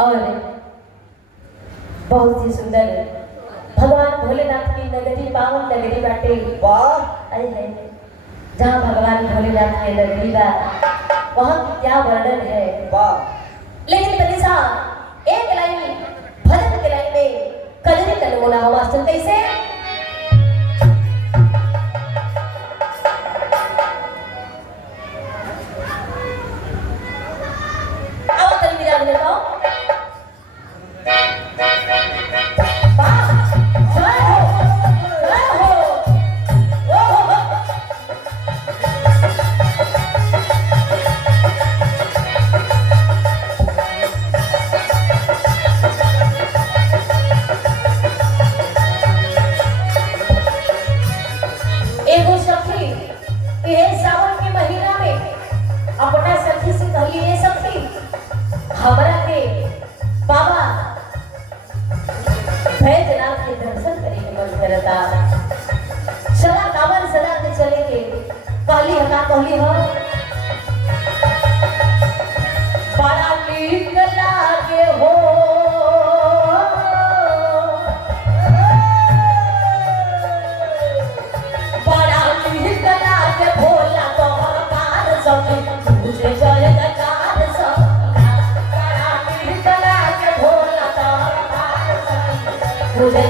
और बहुत ही सुंदर भगवान भोलेनाथ की नगरी, पावन नगरी बाटे। वाह है जहाँ भगवान भोलेनाथ की नगरी बा वहाँ क्या वर्णन है। वाह लेकिन तनिषा एक लाइन भजन के लाइन में कलरी कलमोना हो मास्टर कैसे अब कल मिला दे तो अपना सखी से कहली ये सखी हमरा के बाबा भैजनाथ के दर्शन करे के मन करता चला कांवर सदा के चले के कहली हका कहली हो बड़ा नीक लागे हो बड़ा नीक लागे भोला तोहर कार सखी मुझे जय जयकार मुझे